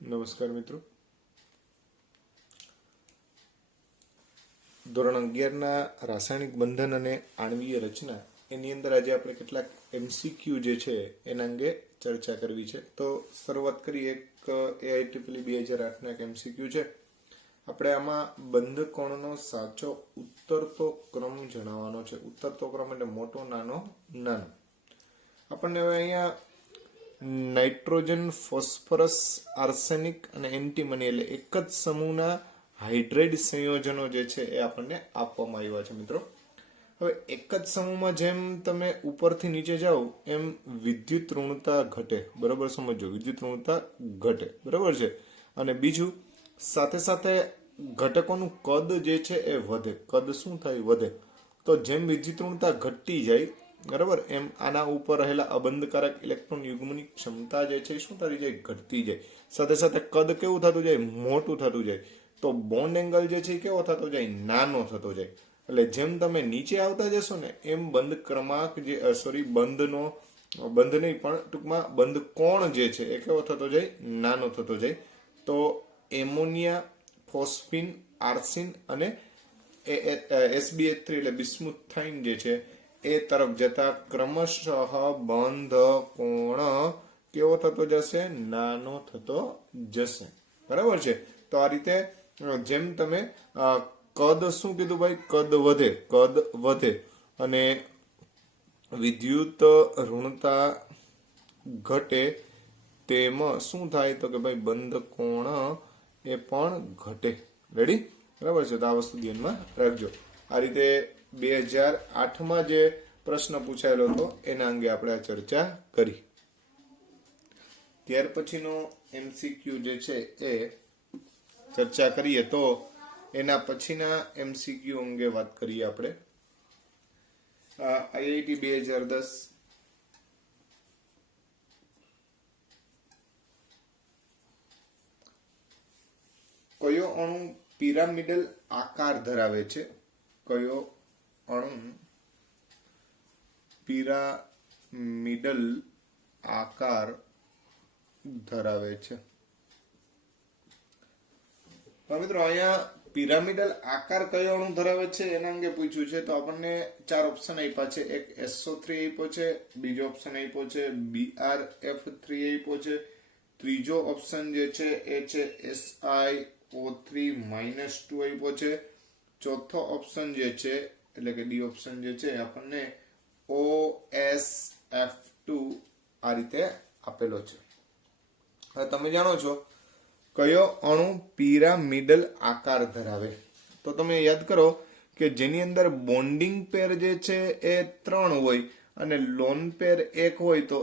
નમસ્કાર મિત્રો, ધોરણ 11ના રાસાયણિક બંધન અને આણ્વીય રચના એની અંદર આજે આપણે કેટલાક એમસીક્યુ જે છે એના અંગે ચર્ચા કરવી છે. તો શરૂઆત કરીએ. એક AIEEE 2008નો એક એમસીક્યુ છે. આપણે આમાં બંધકોણનો સાચો ઉત્તરતો ક્રમ જણાવવાનો છે. ઉત્તરતો ક્રમ એટલે મોટો, નાનો, નાનો. આપણને હવે અહીંયા નાઇટ્રોજન, ફોસ્ફરસ, આર્સેનિક અને એન્ટીમની એટલે એક જ સમૂહના હાઇડ્રેટ સંયોજનો જે છે એ આપણને આપવામાં આવ્યા છે મિત્રો. હવે એક જ સમૂહમાં જેમ તમે ઉપરથી નીચે જાઓ એમ વિદ્યુત ઋણતા ઘટે. બરાબર સમજો, વિદ્યુત ઋણતા ઘટે. બરાબર છે. અને બીજું સાથે સાથે ઘટકોનું કદ જે છે એ વધે. કદ શું થાય? વધે. તો જેમ વિદ્યુત ઋણતા ઘટતી જાય, બરાબર, એમ આના ઉપર રહેલા અબંધકારક ઇલેક્ટ્રોન યુગ્મની ક્ષમતા જે છે શું થતી જાય? ઘટતી જાય. સાથે સાથે કદ કેવું થતું જાય? મોટું થતું જાય. તો બોન્ડ એંગલ જે છે કેવો થતો જાય? નાનો થતો જાય. એટલે જેમ તમે નીચે આવતા જશો ને એમ બંધ ક્રમાંક જે બંધ નહીં પણ ટૂંકમાં બંધ કોણ જે છે એ કેવો થતો જાય? નાનો થતો જાય. તો એમોનિયા, ફોસ્ફીન, આર્સિન અને SbH3 એટલે બિસ્મુથાઇન જે છે એ તરફ જતા ક્રમશઃ બંધ કોણ કેવો થતો જશે? નાનો થતો જશે. બરાબર છે. તો આ રીતે જેમ તમે કદ શું કીધું ભાઈ? કદ વધે. કદ વધે અને વિદ્યુત ઋણતા ઘટે તેમ શું થાય? તો કે ભાઈ બંધ કોણ એ પણ ઘટે. રેડી? બરાબર છે. તો આ વસ્તુ ધ્યાનમાં રાખજો. આ રીતે 2008માં જે પ્રશ્ન પૂછાયેલો હતો એના અંગે આપણે આ ચર્ચા કરી. ત્યાર પછીનો એમસીક્યુ જે છે એ ચર્ચા કરીએ તો એના પછીના એમસીક્યુ અંગે વાત કરીએ આપણે. IIT 2010 કયો અણુ પિરામિડલ આકાર ધરાવે છે? કયો અણુ પિરામિડલ આકાર ધરાવે છે? મિત્રો અહીંયા પિરામિડલ આકાર કયો અણુ ધરાવે છે એના અંગે પૂછ્યું છે. તો આપણને 4 ઓપ્શન આપ્યા છે. એક SO3 આપ્યો છે, બીજો ઓપ્શન આપ્યો છે BrF3 આપ્યો છે, ત્રીજો ઓપ્શન જે છે એ છે SiO3-2 આપ્યો છે, ચોથો ઓપ્શન જે છે એટલે કે ડી ઓપ્શન જે છે આપણને OSF2 આ રીતે આપેલો છે. હવે તમે જાણો છો કયો અણુ પિરામિડલ આકાર ધરાવે? તો તમે યાદ કરો કે જેની અંદર બોન્ડિંગ પેર જે છે એ 3 હોય અને લોન પેર 1 હોય તો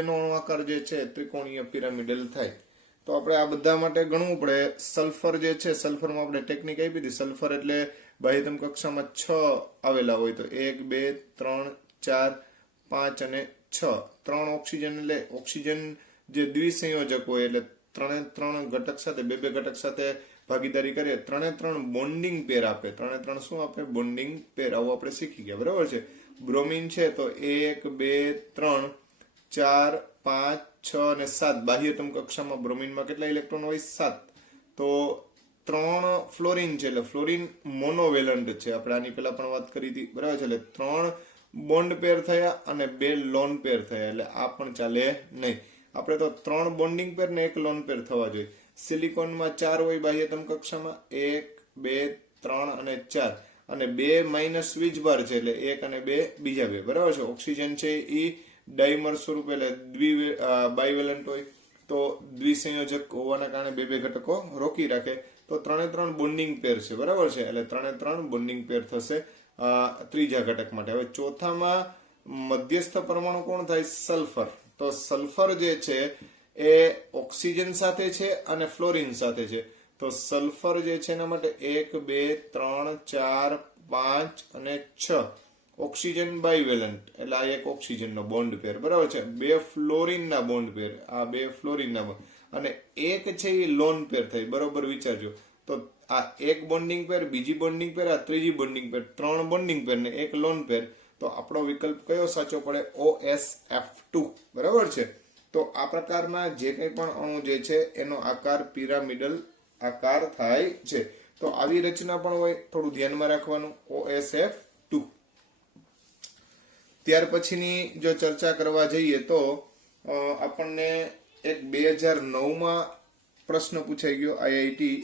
એનો અણુ આકાર જે છે ત્રિકોણીય પિરામિડલ થાય. તો આપણે આ બધા માટે ગણવું પડે. સલ્ફર જે છે, સલ્ફરમાં આપણે ટેકનિક આપી હતી. સલ્ફર એટલે બાહ્યતમ કક્ષામાં 6 આવેલા હોય તો 1, 2, 3, 4, 5 અને 6. 3 ઓક્સિજન એટલે ઓક્સિજન જે દ્વિસંયોજક હોય એટલે 3 ઘટક સાથે 2 ઘટક સાથે ભાગીદારી કરીએ 3 બોન્ડિંગ પેર આપે. 3 શું આપે? બોન્ડિંગ પેર. આવું આપણે શીખી ગયા. બરાબર છે. બ્રોમિન છે તો 1, 2, 3, 4, 5, 6 અને 7. બાહ્યતમ કક્ષામાં બ્રોમિનમાં કેટલા ઇલેક્ટ્રોન હોય? 7. તો 3 ફ્લોરિન છે એટલે ફ્લોરિન મોનોવેલન્ટ છે. આપણે આની પહેલા પણ વાત કરી હતી. બરાબર છે. એટલે 3 બોન્ડ પેર થયા અને 2 લોન પેર થયા એટલે આ પણ ચાલે નહીં. આપણે તો 3 બોન્ડિંગ પેર ને 1 લોન પેર થવા જોઈએ. સિલિકોનમાં 4 હોય બાહ્યતમ કક્ષામાં, 1, 2, 3 અને 4 અને 2 માઇનસ વીજભાર છે એટલે 1 અને 2 બીજા 2. બરાબર છે. ઓક્સિજન છે એ ડાયમર સ્વરૂપ એટલે બાયવેલન્ટ હોય તો દ્વિસંયોજક હોવાના કારણે 2 ઘટકો રોકી રાખે. તો 3 બોન્ડિંગ પેર છે. બરાબર છે. એટલે 3 બોન્ડિંગ પેર થશે ત્રીજા ઘટક માટે. હવે ચોથામાં મધ્યસ્થ પરમાણુ કોણ થાય? સલ્ફર. તો સલ્ફર જે છે એ ઓક્સિજન સાથે છે અને ફ્લોરિન સાથે છે. તો સલ્ફર જે છે એના માટે 1, 2, 3, 4, 5 અને 6 ઓક્સિજન બાયવેલન્ટ એટલે આ એક ઓક્સિજનનો બોન્ડ પેર. બરાબર છે. 2 ફ્લોરિનના બોન્ડ પેર, આ 2 ફ્લોરિનના બોન્ડ અને એક છે એ લોન પેર થઈ. બરોબર વિચારજો. તો આ એક બોન્ડિંગ પેર, બીજી બોન્ડિંગ પેર, આ ત્રીજી બોન્ડિંગ પેર, 3 બોન્ડિંગ પેર ને 1 લોન પેર. તો આપણો વિકલ્પ કયો સાચો પડે? OSF2. બરાબર છે. તો આ પ્રકારના જે કંઈ પણ અણુ જે છે એનો આકાર પિરામિડલ આકાર થાય છે. તો આવી રચના પણ હોય, થોડું ધ્યાનમાં રાખવાનું. OSF2. ત્યાર પછીની જો ચર્ચા કરવા જઈએ તો આપણને એક 2009માં પ્રશ્ન પૂછાઈ ગયો. આઈઆઈટી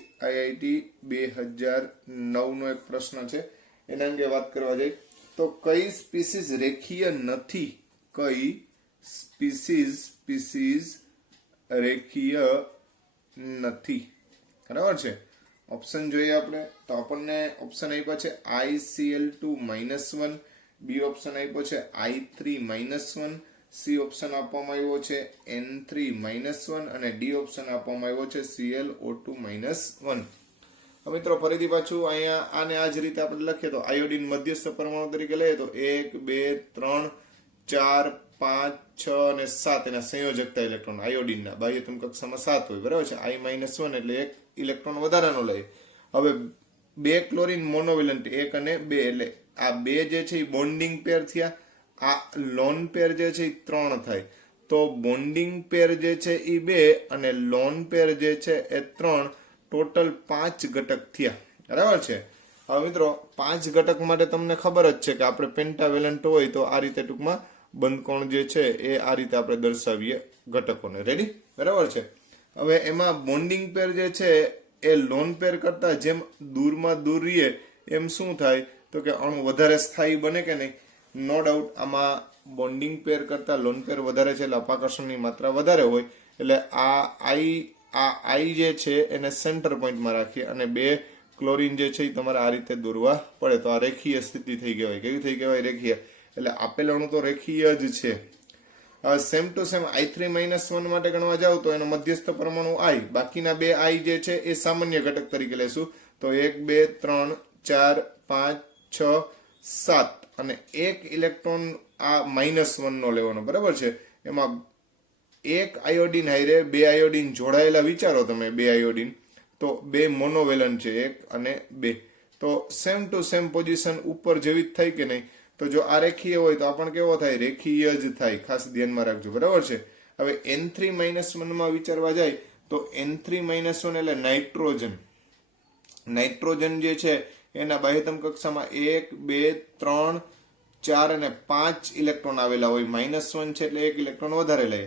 2009 નો એક પ્રશ્ન છે, એના અંગે વાત કરવા જઈએ તો કઈ સ્પીસીઝ રેખીય નથી? કઈ સ્પીસીઝ રેખીય નથી? બરાબર છે. ઓપ્શન જોઈએ આપણે તો આપણને ઓપ્શન આપ્યા છે ICl2-1, બી ઓપ્શન આપ્યો છે I3-1, સી ઓપ્શન આપવામાં આવ્યો છે N3-1 અને ડી ઓપ્શન આપવામાં આવ્યો છે ClO2-1. મિત્રો ફરીથી પાછું અહીંયા આને આ જ રીતે આપણે લખીએ તો આયોડિન મધ્યસ્થ પરમાણુ તરીકે લઈએ તો 1 2 3 4 5 6 અને 7 એના સંયોજકતા ઇલેક્ટ્રોન આયોડિનના બાહ્યતમ કક્ષામાં 7 હોય. બરાબર છે. I-1 એટલે એક ઇલેક્ટ્રોન વધારાનો લઈએ. હવે 2 ક્લોરીન મોનોવેલન્ટ 1 અને 2 એટલે આ 2 જે છે એ બોન્ડિંગ પેર થયા. આ લોન પેર જે છે એ 3 થાય. તો બોન્ડિંગ પેર જે છે એ 2 અને લોન પેર જે છે એ 3, ટોટલ 5 ઘટક થયા. બરાબર છે. હવે મિત્રો 5 ઘટક માટે તમને ખબર જ છે કે આપણે પેન્ટાવેલન્ટ હોય તો આ રીતે ટૂંકમાં બંધકોણ જે છે એ આ રીતે આપણે દર્શાવીએ ઘટકોને. રેડી? બરાબર છે. હવે એમાં બોન્ડિંગ પેર જે છે એ લોન પેર કરતા જેમ દૂરમાં દૂર રહીએ એમ શું થાય તો કે અણુ વધારે સ્થાયી બને કે નહીં? નો ડાઉટ આમાં બોન્ડિંગ પેર કરતા લોન પેર વધારે છે એટલે અપાકર્ષણની માત્રા વધારે હોય. એટલે આ આઈ જે છે એને સેન્ટર પોઈન્ટમાં રાખીએ અને 2 ક્લોરીન જે છે એ તમારે આ રીતે દોરવા પડે તો આ રેખીય સ્થિતિ થઈ કહેવાય. કેવી થઈ કહેવાય? રેખીય. એટલે આપેલ અણુ તો રેખીય જ છે. સેમ ટુ સેમ I3-1 માટે ગણવા જાવ તો એનો મધ્યસ્થ પરમાણુ I, બાકીના 2 I જે છે એ સામાન્ય ઘટક તરીકે લેશું. તો 1 2 3 4 5 6 7 અને 1 ઇલેક્ટ્રોન આ -1 નો લેવાનો. બરાબર છે. એમાં 1 આયોડિન હારે 2 આયોડિન જોડાયેલા વિચારો તમે. 2 આયોડિન તો 2 મોનોવેલન્ટ છે, 1 અને 2. તો સેમ ટુ સેમ પોઝિશન ઉપર જેવી જ થાય કે નહીં? તો જો આ રેખીય હોય તો આપણને કેવો થાય? રેખીય જ થાય. ખાસ ધ્યાનમાં રાખજો. બરાબર છે. હવે N3-1 માં વિચારવા જાય તો N3-1 એટલે નાઇટ્રોજન જે છે એના બાહ્યતમ કક્ષામાં 1 2 3 4 અને 5 ઇલેક્ટ્રોન આવેલા હોય. -1 છે એટલે 1 ઇલેક્ટ્રોન વધારે લે.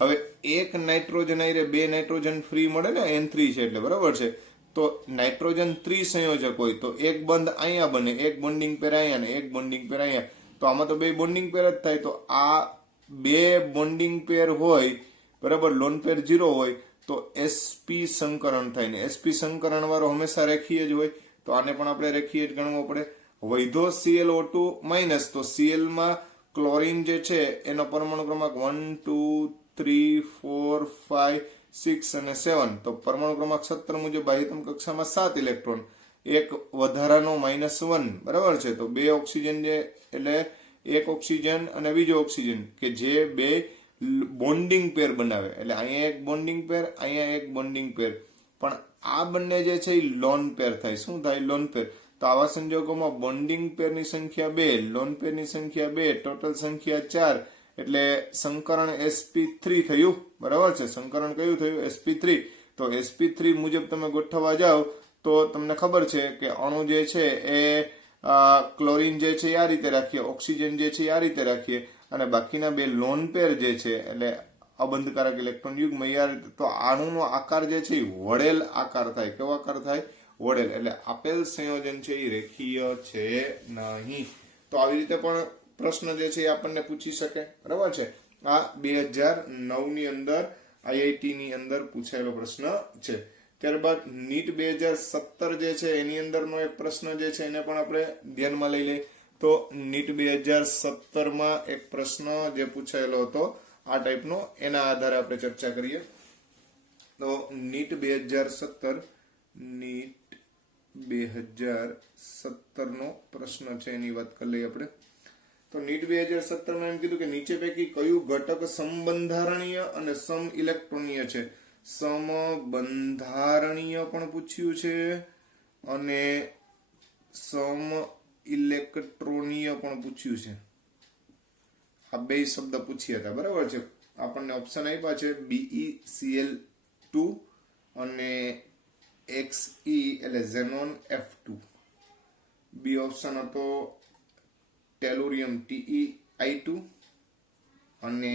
હવે 1 નાઇટ્રોજન આરે 2 નાઇટ્રોજન ફ્રી મળે ને, N3 છે એટલે. બરાબર છે. તો નાઇટ્રોજન ત્રિસંયોજક હોય તો એક બંધ અહીંયા બને, એક બોન્ડિંગ પેર અહીંયા ને એક બોન્ડિંગ પેર અહીંયા. તો આમાં તો 2 બોન્ડિંગ પેર જ થાય. તો આ 2 બોન્ડિંગ પેર હોય, બરાબર, લોન પેર 0 હોય તો sp સંકરણ થાય ને sp સંકરણ વાળો હંમેશા રેખીય જ હોય. તો આને પણ આપણે રેખીય જ ગણવો પડે. વૈધો ClO2- તો Cl માં ક્લોરીન જે છે એનો પરમાણુ ક્રમાંક 1 2 3 4 5 6 અને 7. તો પરમાણુ ક્રમાંક 17 મુજબ બાહ્યતમ કક્ષામાં 7 ઇલેક્ટ્રોન, એક વધારાનો -1. બરાબર છે. તો 2 ઓક્સિજન જે એટલે એક ઓક્સિજન અને બીજો ઓક્સિજન કે જે 2 બોન્ડિંગ પેર બનાવે. એટલે અહીંયા એક બોન્ડિંગ પેર, અહીંયા એક બોન્ડિંગ પેર, પણ આ બંને જે છે એ લોન પેર થાય. શું થાય? Lone pair. તો આવા સંજોગોમાં બોન્ડિંગ પેરની સંખ્યા 2, લોન પેરની સંખ્યા 2, ટોટલ સંખ્યા 4. એટલે સંકરણ sp3 થયું. બરાબર છે. સંકરણ કયું થયું? sp3. તો sp3 મુજબ તમે ગોઠવવા જાઓ તો તમને ખબર છે કે અણુ જે છે એ ક્લોરીન જે છે આ રીતે રાખીએ, ઓક્સિજન જે છે આ રીતે રાખીએ અને બાકીના 2 લોન પેર જે છે એટલે અબંધકારક ઇલેક્ટ્રોન યુગ્મ યાર. તો અણુનો આકાર જે છે એ વળેલ આકાર થાય. કેવો આકાર થાય? વળેલ. એટલે આપેલ સંયોજન છે એ રેખીય છે નહીં. તો આવી રીતે પણ પ્રશ્ન જે છે એ આપણને પૂછી શકે. બરાબર છે. આ 2009 ની અંદર આઈઆઈટી ની અંદર પૂછાયેલો પ્રશ્ન છે. ત્યારબાદ નીટ 2017 જે છે એની અંદરનો એક પ્રશ્ન જે છે એને પણ આપણે ધ્યાનમાં લઈ લઈએ. તો નીટ 2017 માં એક પ્રશ્ન જે પૂછાયેલો હતો આ ટાઈપનો, એના આધારે આપણે ચર્ચા કરીએ. તો નીટ 2017 નો પ્રશ્ન છે એની વાત કરી લઈએ આપણે. તો નીટ 2017 માં એમ કીધું કે નીચે પૈકી કયું ઘટક સમબંધારણીય અને સમ ઇલેક્ટ્રોનીય છે? સમબંધારણીય પણ પૂછ્યું છે અને સમ ઇલેક્ટ્રોનીય પણ પૂછ્યું છે. આ 2 શબ્દ પૂછ્યા હતા. બરાબર છે. આપણને ઓપ્શન આપ્યા છે BeCl2 અને XE એટલે ઝેનોન F2. બી ઓપ્શન હતો ટેલુરિયમ TeI2 અને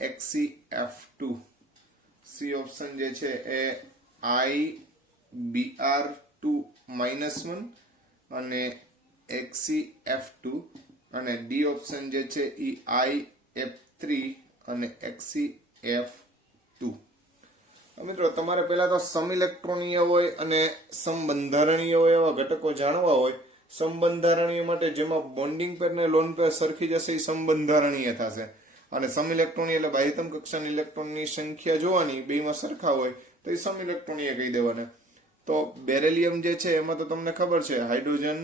XeF2. સી ઓપ્શન જે છે એ IBr2-1 અને XeF2 અને ડી ઓપ્શન જે છે એ IF3 અને XeF2. મિત્રો તમારે પહેલા તો સમઇલેક્ટ્રોનીય હોય અને સમબંધારણીય હોય એવા ઘટકો જાણવા હોય. સમબંધારણીય માટે જેમાં બોન્ડિંગ પેર ને લોન પેર સરખી જશે એ સમબંધારણીય થશે, અને સમઇલેક્ટ્રોનીય એટલે બાહ્યતમ કક્ષાના ઇલેક્ટ્રોનની સંખ્યા જોવાની, બેમાં સરખા હોય તો એ સમઇલેક્ટ્રોનીય કહી દેવાના. તો બેરેલિયમ જે છે એમાં તો તમને ખબર છે હાઇડ્રોજન,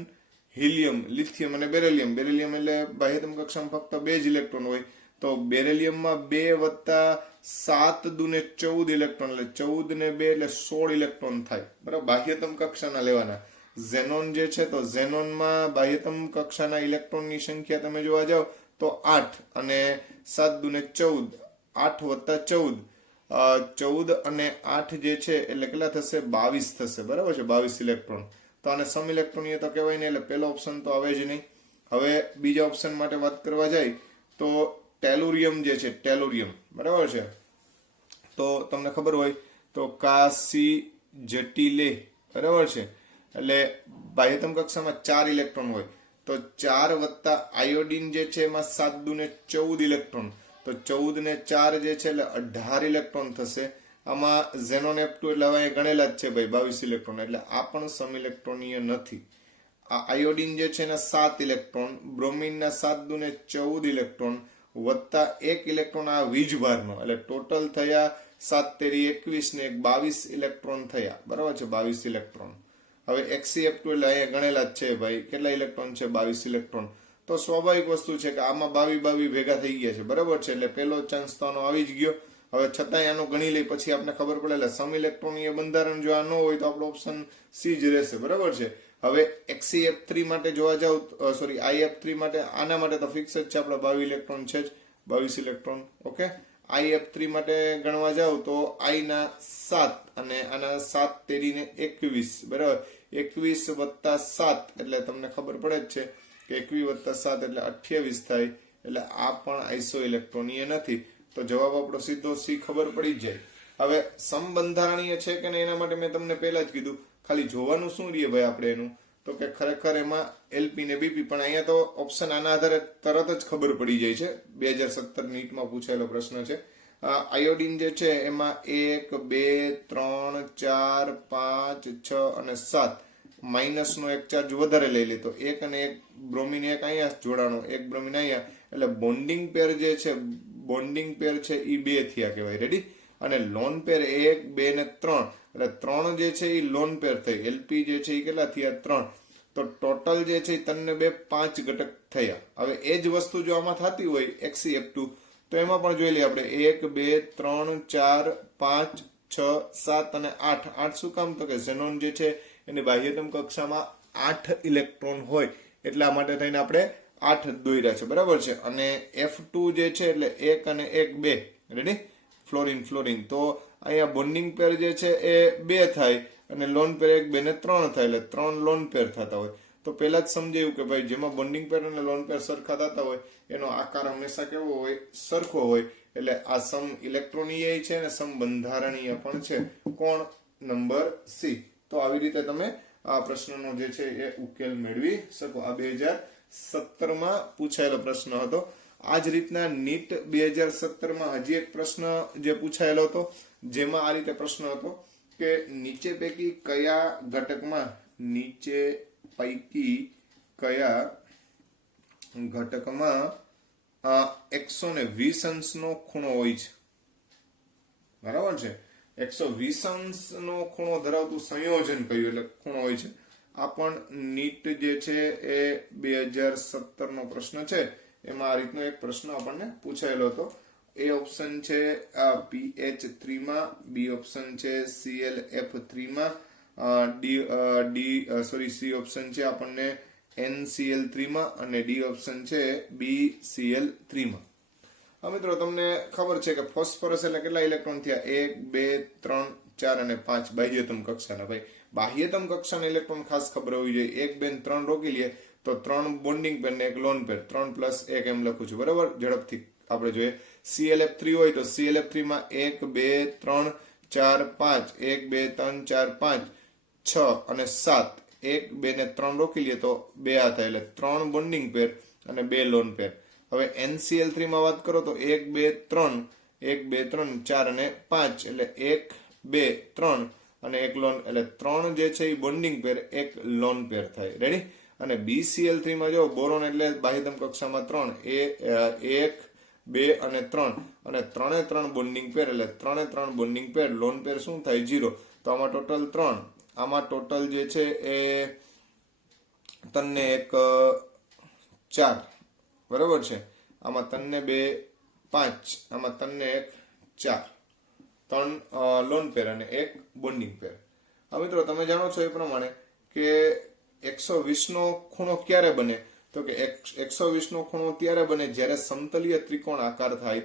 હિલિયમ, લિથિયમ અને બેરેલિયમ. બેરેલિયમ એટલે બાહ્યતમ કક્ષામાં ફક્ત 2 જ ઇલેક્ટ્રોન હોય. તો બેરેલિયમમાં 2 + 7 દુને 14 ઇલેક્ટ્રોન, એટલે 14 ને 2 એટલે 16 ઇલેક્ટ્રોન થાય. બરાબર, બાહ્યતમ કક્ષાના લેવાના. ઝેનોન જે છે તો ઝેનોનમાં બાહ્યતમ કક્ષાના ઇલેક્ટ્રોનની સંખ્યા તમે જોવા જાવ તો 8 અને 7 દુને 14, 8 + 14 અને 8 જે છે એટલે કેટલા થશે? 22 થશે. બરાબર છે, 22 ઇલેક્ટ્રોન. તો આને સમઇલેક્ટ્રોનીય તો કહેવાય નહીં, એટલે પહેલો ઓપ્શન તો આવે જ નહીં. હવે બીજા ઓપ્શન માટે વાત કરવા જાય તો ટેલુરિયમ જે છે, ટેલુરિયમ બરાબર છે, તો તમને ખબર હોય તો કાસી જટિલે બરાબર છે, એટલે બાહ્યતમ કક્ષામાં 4 ઇલેક્ટ્રોન હોય. તો 4 + આયોડિન જે છે એમાં 7 દુને 14 ઇલેક્ટ્રોન, તો 14 ને 4 જે છે એટલે 18 ઇલેક્ટ્રોન થશે. આમાં ઝેનોન F2 એટલે હવે ગણેલા જ છે ભાઈ 22 ઇલેક્ટ્રોન, એટલે આ પણ સમઇલેક્ટ્રોનીય નથી. આ આયોડિન જે છે એના 7 ઇલેક્ટ્રોન, બ્રોમિનના 7 દુને 14 ઇલેક્ટ્રોન વત્તા 1 ઇલેક્ટ્રોન આ વીજભારનો, એટલે ટોટલ થયા 7 તેરી 21 ને 22 ઇલેક્ટ્રોન થયા. બરાબર છે, 22 ઇલેક્ટ્રોન. હવે XeF2 એટલે અહીંયા ગણેલા જ છે ભાઈ, કેટલા ઇલેક્ટ્રોન છે? 22 ઇલેક્ટ્રોન. તો સ્વાભાવિક વસ્તુ છે કે આમાં 22 ભેગા થઈ ગયા છે. બરાબર છે, એટલે પહેલો ચાન્સ તો આનો આવી જ ગયો. હવે છતાંય આનો ગણી લઈ પછી આપણે ખબર પડે, એટલે સમઇલેક્ટ્રોનીય બંધારણ જો આ ન હોય તો આપણો ઓપ્શન સી જ રહેશે. બરાબર છે. હવે XeF3 માટે જોવા જાવ, સોરી IF3 માટે, આના માટે તો ફિક્સ જ છે આપણે 22 ઇલેક્ટ્રોન છે જ, 22 ઇલેક્ટ્રોન. ઓકે, IF3 માટે ગણવા જાવ તો I ના 7 અને આના 7 તેરીને 21. બરાબર, 21 + 7 એટલે તમને ખબર પડે જ છે કે 21 + 7 એટલે 28 થાય. એટલે આ પણ આઇસો ઇલેક્ટ્રોનીય નથી. તો જવાબ આપણો સીધો સી ખબર પડી જ જાય. હવે સમબંધારણીય છે કે નહીં એના માટે મેં તમને પહેલા જ કીધું, ખાલી જોવાનું શું રહીએ ભાઈ આપણે એનું, તો કે ખરેખર એમાં LP ને BP, પણ અહીંયા તો ઓપ્શન આના આધારે તરત જ ખબર પડી જાય છે. 2017 નીટમાં પૂછાયેલો પ્રશ્ન છે. આયોડિન જે છે એમાં 1, 2, 3, 4, 5, 6 અને 7 માઇનસનો એક ચાર્જ વધારે લઈ લે, તો 1 અને 1 બ્રોમિન, 1 અહીંયા જોડાણો, 1 બ્રોમિન અહીંયા, એટલે બોન્ડિંગ પેર જે છે, બોન્ડિંગ પેર છે એ 2 થયા કહેવાય. રેડી, અને લોન પેર 1, 2 ને 3, એટલે 3 જે છે એ લોન પેર થઈ. LP જે છે એ કેટલા થયા? 3. તો ટોટલ જે છે 3 ને 2 5 ઘટક થયા. હવે એ જ વસ્તુ જો આમાં થતી હોય XeF2 તો એમાં પણ જોઈ લઈએ આપણે 1, 2, 3, 4, 5, 6, 7 અને 8. 8 શું કામ? તો કે ઝેનોન જે છે એની બાહ્યતમ કક્ષામાં 8 ઇલેક્ટ્રોન હોય, એટલા માટે થઈને આપણે 8 દોર્યા છે. બરાબર છે. અને F2 જે છે એટલે 1 અને 1 2. Ready, fluorine fluorine. તો અહીંયા બોન્ડિંગ પેર જે છે એ 2 થાય અને લોન પેર 1, 2 ને 3 થાય, એટલે 3 લોન પેર થતા હોય. તો પહેલા જ સમજાયું કે ભાઈ જેમાં બોન્ડિંગ પેર અને લોન પેર સરખા થતા હોય એનો આકાર હંમેશા કેવો હોય? સરખો હોય. એટલે આ સમ ઇલેક્ટ્રોનીય છે અને સમબંધારણીય પણ છે. કોણ? Number C. તો આવી રીતે તમે આ પ્રશ્નનો જે છે એ ઉકેલ મેળવી શકો. આ 2017માં પૂછાયેલો પ્રશ્ન હતો. આ જ રીતના નીટ 2017માં હજી એક પ્રશ્ન જે પૂછાયેલો હતો, જેમાં આ રીતે પ્રશ્ન હતો કે નીચે પૈકી કયા ઘટકમાં 120 અંશનો ખૂણો હોય છે? બરાબર છે, 120 અંશનો ખૂણો ધરાવતું સંયોજન કયું એટલે ખૂણો હોય છે. આ પણ નીટ જે છે એ 2017નો પ્રશ્ન છે. એમાં આ રીતનો એક પ્રશ્ન આપણને પૂછાયેલો હતો. એ ઓપ્શન છે PH3 માં, બી ઓપ્શન છે ClF3 માં, સી ઓપ્શન છે આપણને NCl3 માં અને ડી ઓપ્શન છે BCl3 માં. હવે મિત્રો તમને ખબર છે કે ફોસ્ફરસ એટલે કેટલા ઇલેક્ટ્રોન થયા? 1 2 3 4 અને 5 બાહ્યતમ કક્ષાના. ભાઈ બાહ્યતમ કક્ષાના ઇલેક્ટ્રોન ખાસ ખબર હોવી જોઈએ. 1 2 3 રોકી લઈએ તો 3 બોન્ડિંગ પેર ને 1 લોન પેર, 3 + 1 એમ લખું છું, બરાબર. ઝડપથી આપણે જોઈએ. ClF3 હોય તો ClF3 માં 1 2 3 4 5, 1 2 3 4 5 6 અને 7, 1 2 ને 3 રોકી લઈએ તો 2 આ થાય, એટલે 3 બોન્ડિંગ પેર અને 2 લોન પેર. હવે NCl3 માં વાત કરો તો 1 2 3, 1 2 3 4 અને 5, એટલે 1 2 3 અને 1 લોન, એટલે 3 જે છે એ બોન્ડિંગ પેર, 1 લોન પેર થાય. રેડી? અને BCl3 માં જો બોરોન એટલે બાહ્યતમ કક્ષામાં 3, 1 2 અને 3, અને 3 બોન્ડિંગ પેર, એટલે 3 બોન્ડિંગ પેર, લોન પેર શું થાય? 0. તો આમાં ટોટલ 3, આમાં ટોટલ જે છે એ તને 1 4, બરાબર છે. આમાં તને 2 5, આમાં તને 1 4, 3 લોન પેર અને 1 બોન્ડિંગ પેર. હવે મિત્રો તમે જાણો છો એ પ્રમાણે કે 120 નો ખૂણો ક્યારે બને? તો કે 120 નો ખૂણો ત્યારે બને જ્યારે સમતલીય ત્રિકોણ આકાર થાય.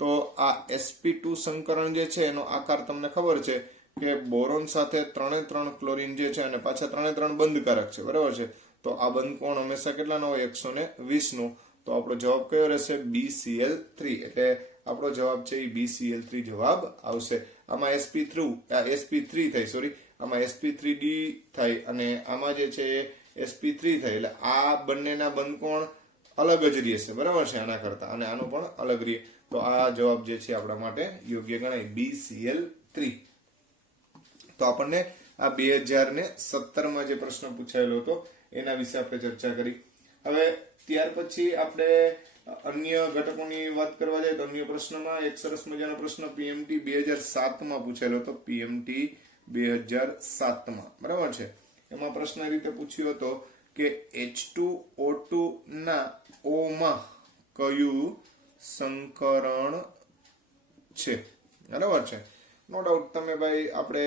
તો આ sp2 સંકરણ જે છે એનો આકાર તમને ખબર છે કે બોરોન સાથે 3 ક્લોરીન જે છે અને પાછા 3 બંધકારક છે, બરાબર છે. તો આ બંધકોણ હંમેશા કેટલાનો હોય? 120 નો. તો આપણો જવાબ કયો રહેશે? BCl3. એટલે આપણો જવાબ છે એ BCl3 જવાબ આવશે. આમાં sp3 થાય, સોરી, આમાં sp3d થાય અને આમાં જે છે એ sp3 થાય, એટલે આ બંનેના બંધકોણ અલગ જ રહેશે, બરાબર છે, આના કરતા, અને આનું પણ અલગ રહે. તો આ જવાબ જે છે આપણા માટે યોગ્ય ગણાય, BCl3. તો આપણને આ 2017 માં જે પ્રશ્ન પૂછાયેલો હતો એના વિશે આપણે ચર્ચા કરી. હવે ત્યાર પછી આપણે અન્ય ઘટકોની વાત કરવા જાય તો અન્ય પ્રશ્નમાં એક સરસ મજાનો પ્રશ્ન PMT 2007 માં પૂછાયેલો હતો. PMT 2007 માં, બરાબર છે. એમાં પ્રશ્ન એ રીતે પૂછ્યો હતો કે H2O2 ના O માં કયું સંકરણ છે, બરાબર છે. નો ડાઉટ તમે ભાઈ આપણે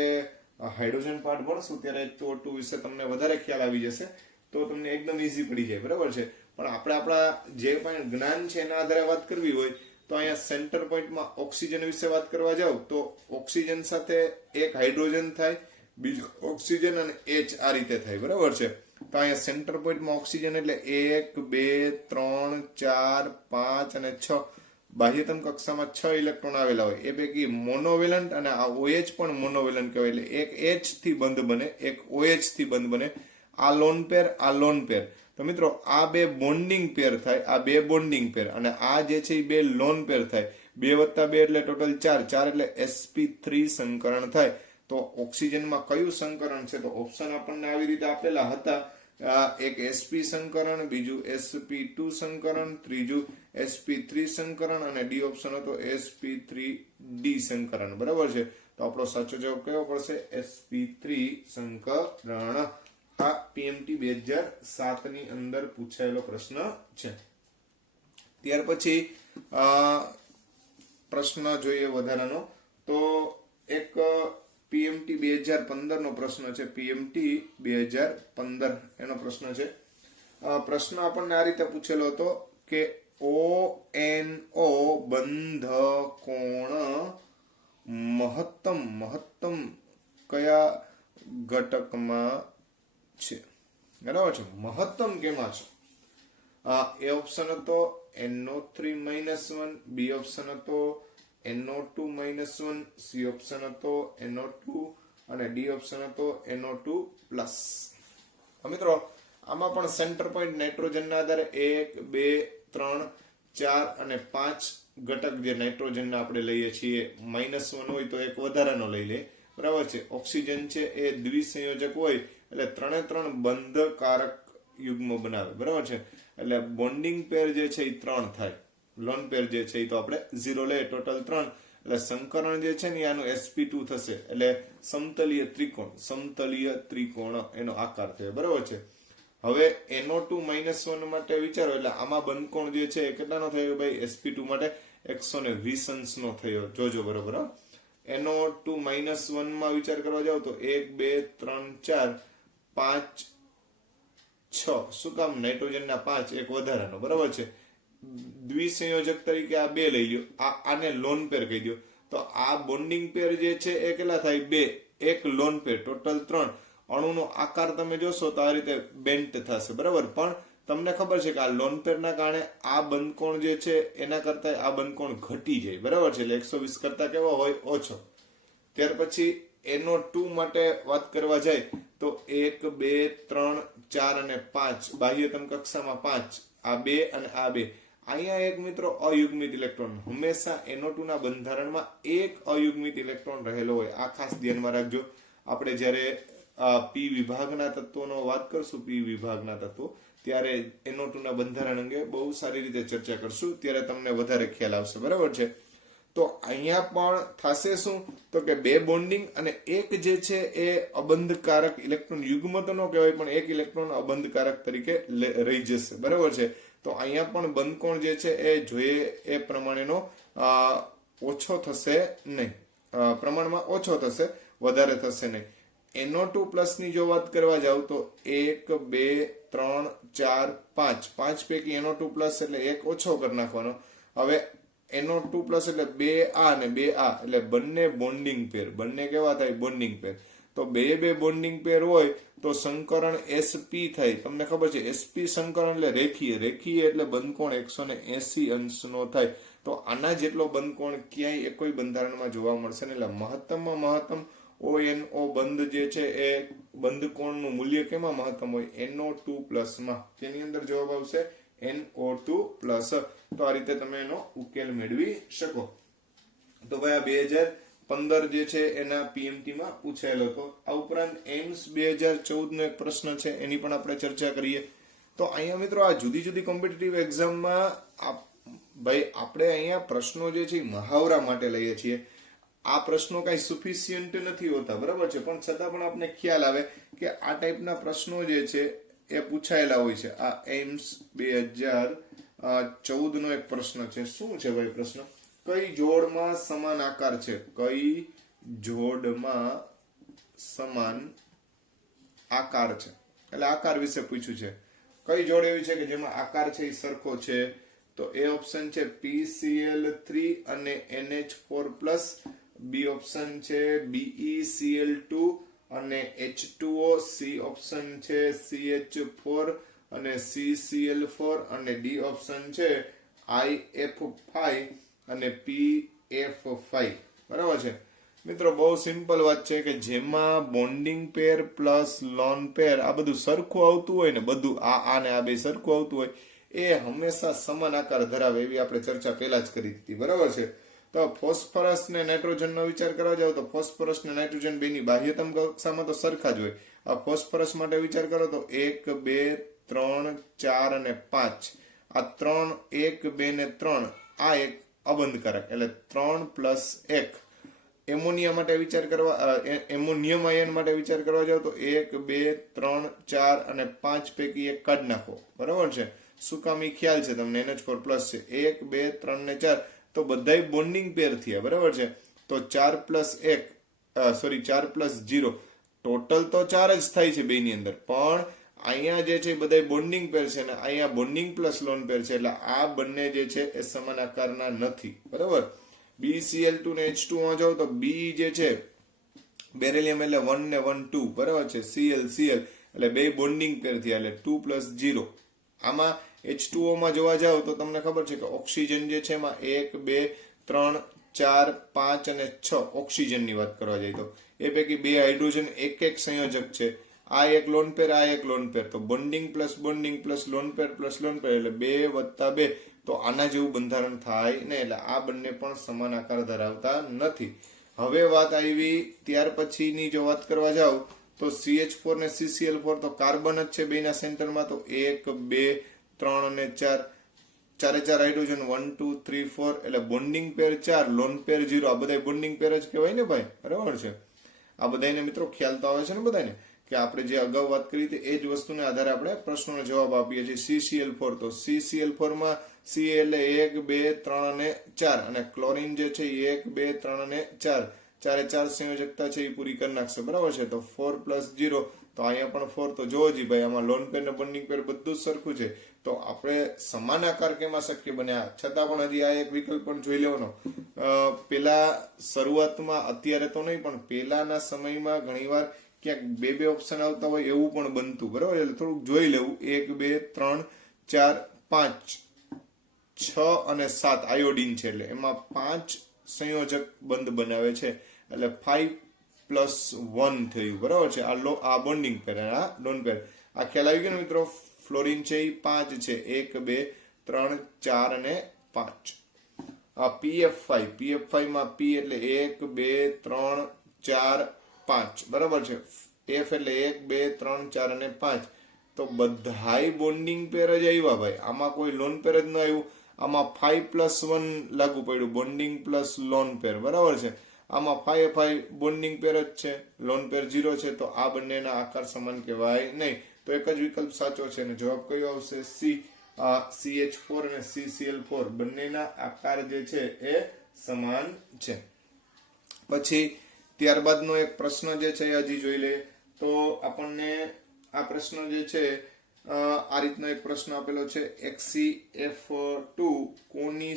હાઇડ્રોજન પાર્ટ ભણશું ત્યારે H2O2 વિશે તમને વધારે ખ્યાલ આવી જશે, તો તમને એકદમ ઈઝી પડી જાય, બરાબર છે. પણ આપણે આપણા જે પણ જ્ઞાન છે એના આધારે વાત કરવી હોય તો અહીંયા સેન્ટર પોઈન્ટમાં ઓક્સિજન વિશે વાત કરવા જાવ તો ઓક્સિજન સાથે એક હાઇડ્રોજન થાય, બીજું ઓક્સિજન અને H આ રીતે થાય, બરાબર છે. તો અહીંયા સેન્ટર પોઈન્ટમાં ઓક્સિજન એટલે 1 2 3 4 5 અને 6 બાહ્યતમ કક્ષામાં 6 ઇલેક્ટ્રોન આવેલા હોય. એ પૈકી મોનોવેલન્ટ અને આ OH પણ મોનોવેલન્ટ કહેવાય, એટલે એક H થી બંધ બને, એક OH થી બંધ બને. આ લોન પેર, આ લોન પેર. તો મિત્રો આ બે બોન્ડિંગ પેર થાય, આ બે બોન્ડિંગ પેર, અને આ જે છે એ બે લોન પેર થાય. 2 + 2 એટલે ટોટલ 4, 4 એટલે sp3 સંકરણ થાય. તો ઓક્સિજનમાં કયું સંકરણ છે? તો ઓપ્શન આપણને આવી રીતે આપેલા હતા. એક sp સંકરણ, બીજું sp2 સંકરણ, ત્રીજું sp3 સંકરણ અને ડી ઓપ્શન હતો sp3d સંકરણ, બરાબર છે. તો આપણો સાચો જવાબ કયો પડશે? sp3 સંકરણ. આ PMT 2007 ની અંદર પૂછાયેલો પ્રશ્ન છે. ત્યાર પછી પ્રશ્ન જોઈએ વધારાનો, તો એક PMT 2015 નો પ્રશ્ન છે. PMT 2015 એનો પ્રશ્ન છે. પ્રશ્ન આપણને આ રીતે પૂછેલો હતો કે ONO બંધકોણ મહત્તમ કયા ઘટકમાં છે, બરાબર છે. મહત્તમ કેમાં છે? એ ઓપ્શન હતો NO3 -1, બી ઓપ્શન હતો NO2 -1, સી ઓપ્શન હતો NO2 અને ડી ઓપ્શન હતો NO2+. મિત્રો આમાં પણ સેન્ટર પોઈન્ટ નાઇટ્રોજનના આધારે 1 2 3 4 અને 5 ઘટક જે નાઇટ્રોજનના આપણે લઈએ છીએ. -1 હોય તો એક વધારાનો લઈ લે, બરાબર છે. ઓક્સિજન છે એ દ્વિસંયોજક હોય એટલે 3 બંધકારક યુગ્મ બનાવે, બરાબર છે. એટલે બોન્ડિંગ પેર જે છે એ 3 થાય, લોન પેર જે છે એ તો આપણે 0 લઈએ, ટોટલ 3. એટલે સંકરણ જે છે ને આનું sp2 થશે, એટલે સમતલીય ત્રિકોણ એનો આકાર થયો, બરાબર છે. હવે NO2 -1 માટે વિચારો, એટલે આમાં બંધકોણ જે છે કેટલાનો થયો ભાઈ? sp2 માટે 120 અંશનો થયો, જોજો, બરાબર. NO2 -1 માં વિચાર કરવા જાવ તો 1 2 3 4 5 6, શું કામ? નાઇટ્રોજનના 5, એક વધારાનો, બરાબર છે. દ્વિસંયોજક તરીકે આ 2 લઈ લ્યો, આને લોન પેર કહી દો. તો આ બોન્ડિંગ પેર જે છે એ કેટલા થાય? 2, એક લોન પેર, ટોટલ 3. અણુનો આકાર તમે જોશો તો આ રીતે બેન્ટ થશે, બરાબર. પણ તમને ખબર છે કે આ લોન પેરના કારણે આ બંધકોણ જે છે એના કરતા આ બંધકોણ ઘટી જાય, બરાબર છે. એટલે 120 કરતા કેવો હોય? ઓછો. ત્યાર પછી NO2 માટે વાત કરવા જાય તો 1, 2, 3, 4 અને 5 બાહ્યતમ કક્ષામાં 5, આ 2 અને આ 2. અહીંયા એક મિત્રો અયુગ્મિત ઇલેક્ટ્રોન, હંમેશા NO2 ના બંધારણમાં એક અયુગ્મિત ઇલેક્ટ્રોન રહેલો હોય. આ ખાસ ધ્યાનમાં રાખજો. આપણે જ્યારે પી વિભાગના તત્વોનો વાત કરશું, પી વિભાગના તત્વો, ત્યારે NO2 ના બંધારણ અંગે બહુ સારી રીતે ચર્ચા કરશું, ત્યારે તમને વધારે ખ્યાલ આવશે, બરાબર છે. તો અહીંયા પણ થશે શું? તો કે 2 બોન્ડિંગ અને એક જે છે એ અબંધકારક ઇલેક્ટ્રોન, યુગ્મ તો ન કહેવાય પણ એક ઇલેક્ટ્રોન અબંધકારક તરીકે રહી જશે, બરાબર છે. તો અહીંયા પણ બંધકોણ જે છે એ જોઈએ એ પ્રમાણેનો ઓછો થશે નહીં, પ્રમાણમાં ઓછો થશે, વધારે થશે નહીં. NO2+ ની જો વાત કરવા જાવ તો 1, 2, 3, 4, 5, 5 પૈકી NO2+ એટલે એક ઓછો કરી નાખવાનો. હવે NO2+ એટલે 2 આ અને 2 આ, એટલે બંને બોન્ડિંગ પેર. બંને કેવા થાય? બોન્ડિંગ પેર. તો 2 બોન્ડિંગ પેર હોય તો સંકરણ sp થાય. તમને ખબર છે sp સંકરણ એટલે રેખીય. રેખીય એટલે બંધકોણ 180 અંશનો થાય. તો આના જેટલો બંધકોણ ક્યાંય કોઈ બંધારણમાં જોવા મળશે ને. એટલે મહત્તમમાં મહત્તમ ONO બંધ જે છે એ બંધકોણનું મૂલ્ય કેમાં મહત્તમ હોય? NO2+ માં. જેની અંદર જવાબ આવશે NO2+. તો આ રીતે તમે એનો ઉકેલ મેળવી શકો. તો ભાઈ આ 2015 જે છે એના PMT માં પૂછાયેલો હતો. આ ઉપરાંત એમ્સ 2014 નો એક પ્રશ્ન છે, એની પણ આપણે ચર્ચા કરીએ. તો અહીંયા મિત્રો આ જુદી જુદી કોમ્પિટિટિવ એક્ઝામમાં ભાઈ આપણે અહીંયા પ્રશ્નો જે છે મહાવરા માટે લઈએ છીએ. આ પ્રશ્નો કઈ સફિશિયન્ટ નથી હોતા, બરાબર છે. પણ છતાં પણ આપણે ખ્યાલ આવે કે આ ટાઈપના પ્રશ્નો જે છે એ પૂછાયેલા હોય છે. આ એમ્સ 2014 નો એક પ્રશ્ન છે. શું છે ભાઈ પ્રશ્ન? કઈ જોડમાં સમાન આકાર છે? કઈ જોડમાં સમાન આકાર છે? એટલે આકાર વિશે પૂછ્યું છે. કઈ જોડ એવી છે કે જેમાં આકાર છે એ સરખો છે? તો એ ઓપ્શન છે PCl3 અને NH4+. બી ઓપ્શન છે BeCl2 અને H2O. સી ઓપ્શન છે CH4 અને CCl4 અને ડી ઓપ્શન છે IF5 અને PF5, બરાબર છે. મિત્રો બહુ સિમ્પલ વાત છે કે જેમાં બોન્ડિંગ પેર પ્લસ લોન પેર આ બધું સરખું આવતું હોય ને, બધું આ ને આ બે સરખું આવતું હોય, એ હંમેશા સમાન આકાર ધરાવે, એવી આપણે ચર્ચા પહેલા જ કરી હતી, બરાબર છે. તો ફોસ્ફરસ ને નાઇટ્રોજન નો વિચાર કરવા જાવ તો ફોસ્ફરસ ને નાઇટ્રોજન બેની બાહ્યતમ કક્ષામાં તો સરખા જ હોય. આ ફોસ્ફરસ માટે વિચાર કરો તો 1, 2, 3, 4 અને 5. આ 3, 1, 2 ને 3 આ એક અબંધકારક, એટલે 3+1. એમોનિયા માટે વિચાર કરવા, એમોનિયમ આયન માટે વિચાર કરવા જાવ તો 1, 2, 3, 4 અને 5 પૈકી એક કાઢ નાખો, બરાબર છે. શું કામ એ ખ્યાલ છે તમને? NH4+ છે. 1, 2, 3 ને 4 તો બધાય બોન્ડિંગ પેર થયા, બરાબર છે. તો 4+1 4+0 ટોટલ તો 4 જ થાય છે બેની અંદર. પણ અહીંયા જે છે બધા બોન્ડિંગ પેર છે ને અહીંયા બોન્ડિંગ પ્લસ લોન પેર છે, એટલે આ બંને જે છે એ સમાન આકારના નથી, બરાબર. BeCl2 ને H2 માં જાવ તો B જે છે બેરિલિયમ એટલે 1 ને 1 2, બરાબર છે. Cl એટલે બે બોન્ડિંગ પેર થયા, એટલે 2+0. આમાં H2O માં જોવા જાવ તો તમને ખબર છે કે ઓક્સિજન જે છે એમાં 1, 2, 3, 4, 5 અને 6 ઓક્સિજનની વાત કરવા જાય તો એ પૈકી 2 હાઇડ્રોજન એક સંયોજક છે. આ એક લોન પેર, આ એક લોન પેર. તો બોન્ડિંગ પ્લસ લોન પેર એટલે 2 + 2. તો આના જેવું બંધારણ થાય ને, એટલે આ બંને પણ સમાન આકાર ધરાવતા નથી. હવે વાત આવી ત્યાર પછીની જો વાત કરવા જાવ તો CH4 ને CCl4 તો કાર્બન જ છે બેના સેન્ટરમાં. તો 1, 2, 3 અને 4 ચારે ચાર હાઇડ્રોજન 1, 2, 3, 4 એટલે બોન્ડિંગ પેર 4, લોન પેર 0. આ બધા બોન્ડિંગ પેર જ કહેવાય ને ભાઈ, બરાબર છે. આ બધાને મિત્રો ખ્યાલ તો આવે છે ને બધાને કે આપણે જે અગાઉ વાત કરી હતી એ જ વસ્તુને આધારે આપણે પ્રશ્નોનો જવાબ આપીએ છીએ. CCl4 તો CCl4 માં C એટલે 1, 2, 3 અને 4 અને ક્લોરીન જે છે 1, 2, 3 અને 4 ચારે ચાર સંયોજકતા છે એ પૂરી કરી નાખશે, બરાબર છે. તો 4+0 તો અહીંયા પણ 4 તો જોવો જી ભાઈ આમાં લોન પેર ને બોન્ડિંગ પેર બધું જ સરખું છે. તો આપણે સમાન આકાર કેમાં શક્ય બન્યા, છતાં પણ હજી આ એક વિકલ્પ પણ જોઈ લેવાનો. પેલા શરૂઆતમાં, અત્યારે તો નહીં પણ પેલાના સમયમાં ઘણીવાર ક્યાંક બે ઓપ્શન આવતા હોય એવું પણ બનતું, બરાબર. એટલે થોડુંક જોઈ લેવું. 1 2 3 4 5 6 અને 7 આયોડીન છે, એટલે એમાં 5 સંયોજક બંધ બનાવે છે, એટલે 5 + 1 થયું, બરાબર છે. આ બોન્ડિંગ પેર, આ લોન પેર. આ ખ્યાલ આવી ગયો ને મિત્રો. ફ્લોરિન છે એ 5 છે, 1 2 3 4 અને 5. આ PF5 માં P એટલે 1 2 3 4 5, બરાબર છે. F એટલે 1 2 3 4 અને 5. તો બધાય બોન્ડિંગ પેર જ આવ્યા ભાઈ, આમાં કોઈ લોન પેર જ ન આવ્યું. આમાં 5 + 1 લાગુ પડ્યું, બોન્ડિંગ પ્લસ લોન પેર, બરાબર છે. આમાં 5 બોન્ડિંગ પેર જ છે, લોન પેર 0 છે, તો આ બંનેના આકાર સમાન કહેવાય નહીં. તો એક જ વિકલ્પ સાચો છે અને જવાબ કયો આવશે? C. CH4 અને CCl4 બંનેના આકાર જે છે એ સમાન છે. પછી ત્યારબાદનો એક પ્રશ્ન જે છે એ હજી જોઈ લે. તો આપણને આ પ્રશ્ન જે છે આ રીતનો એક પ્રશ્ન આપેલો છે. HCF2 કોની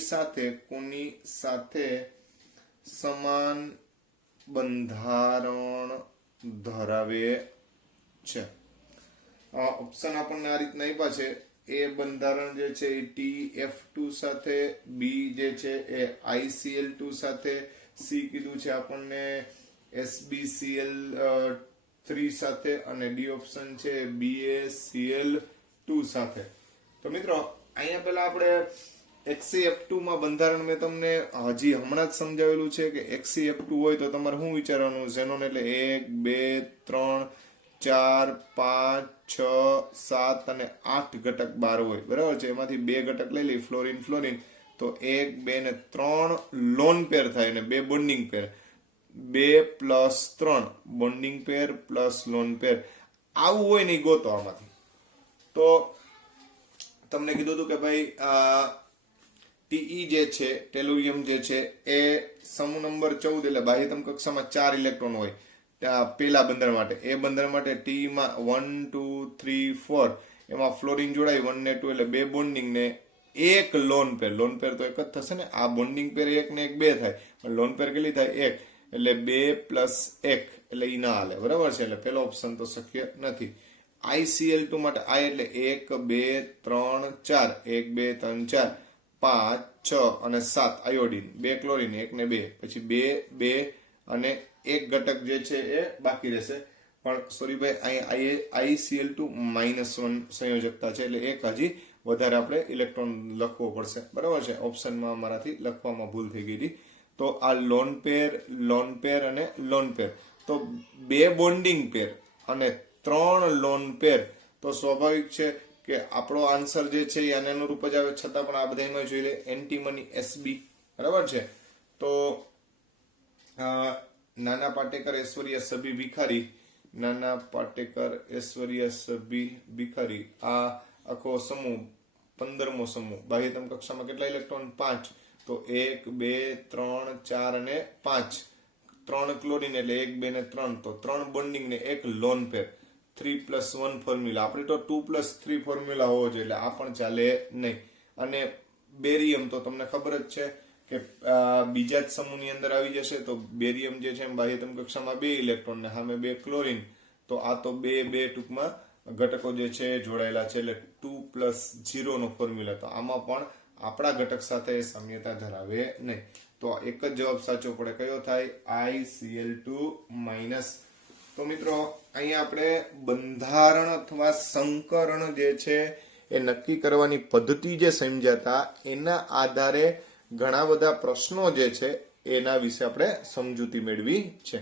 સાથે સમાન બંધારણ ધરાવે છે? ઓપ્શન આપણને આ રીતના આપ્યા છે. એ બંધારણ જે છે એ TF2 સાથે, B જે છે એ ICl2 સાથે, C કીધું છે આપણને SbCl3 સાથે અને D ઓપ્શન છે BaCl2 સાથે. તો મિત્રો અહીંયા પહેલા આપણે HCF2 માં બંધારણ મેં તમને હજી હમણાં જ સમજાવેલું છે કે HCF2 હોય તો તમારે શું વિચારવાનું? ઝેનોન એટલે 1 2 3 4 5 6 7 અને 8 ઘટક 12 હોય, બરાબર છે. એમાંથી 2 ઘટક લઈ લઈ, ફ્લોરિન. તો 1 2 ને 3 લોન પેર થાય અને 2 બોન્ડિંગ પેર. 2 + 3 બોન્ડિંગ પેર પ્લસ લોન પેર. આવું હોય નહીં ગોતો આમાંથી. તો તમને કીધું હતું કે ભાઈ TE જે છે, ટેલુરિયમ જે છે એ સમૂહ નંબર 14 એટલે બાહ્યતમ કક્ષામાં 4 ઇલેક્ટ્રોન હોય પેલા બંધારણ માટે. એ બંધારણ માટે T માં 1 2 3 4 એમાં ફ્લોરિન જોડાય 1 ને 2 એટલે 2 બોન્ડિંગ ને 1 લોન પેર. લોન પેર તો એક જ થશે ને. આ બોન્ડિંગ પેર 1 ને 1 2 થાય, પણ લોન પેર કેટલી થાય? 1. એટલે 2 + 1 એટલે ઈ ના હાલે, બરાબર છે. એટલે પેલો ઓપ્શન તો શક્ય નથી. ICl2 માટે I એટલે 1 2 3 4 1 2 3 4 5 6 અને 7 આયોડીન, 2 ક્લોરીન 1 ને 2, પછી 2 2 અને 1 ઘટક જે છે એ બાકી રહેશે. પણ સોરી ભાઈ, અહીંયા ICl2 -1 સંયોજકતા છે, એટલે એક હજી વધારે આપણે ઇલેક્ટ્રોન લખવો પડશે, બરાબર છે. ઓપ્શનમાં અમારાથી લખવામાં ભૂલ થઈ ગઈ હતી. તો આ લોન પેર અને લોન પેર, તો 2 બોન્ડિંગ પેર અને 3 લોન પેર, તો સ્વાભાવિક છે કે આપણો આન્સર જે છે એ આને અનુરૂપ જ આવે. છતાં પણ આ બધામાં જોઈ લે. એન્ટીમની SB, બરાબર છે. તો નાના પાટેકર ઐશ્વર્યા સભી ભિખારી, આ આખો સમૂહ 15મો સમૂહ. બાહ્યતમ કક્ષામાં કેટલા ઇલેક્ટ્રોન? 5. તો 1 2 3 4 અને 5. 3 ક્લોરીન એટલે 1 2 ને 3, તો 3 બોન્ડિંગ ને 1 લોન પેર. 3 + 1 ફોર્મ્યુલા. આપણે તો 2 + 3 ફોર્મ્યુલા હોવો જોઈએ, એટલે આ પણ ચાલે નહીં. અને બેરિયમ તો તમને ખબર જ છે કે બીજા જ સમૂહની અંદર આવી જશે. તો બેરિયમ જે છે બાહ્યતમ કક્ષામાં 2 ઇલેક્ટ્રોન ને સામે 2 ક્લોરીન, તો આ તો 2 ટૂંકમાં ઘટકો જે છે જોડાયેલા છે, એટલે 2 + 0 નો ફોર્મ્યુલા. તો આમાં પણ આપણા ઘટક સાથે સામ્યતા ધરાવે નહીં. તો એક જ જવાબ સાચો પડે. કયો થાય? ICl2 - તો મિત્રો અહીંયા આપણે બંધારણ અથવા સંકરણ જે છે એ નક્કી કરવાની પદ્ધતિ જે સમજ્યા હતા, એના આધારે ઘણા બધા પ્રશ્નો જે છે એના વિશે આપણે સમજૂતી મેળવી છે.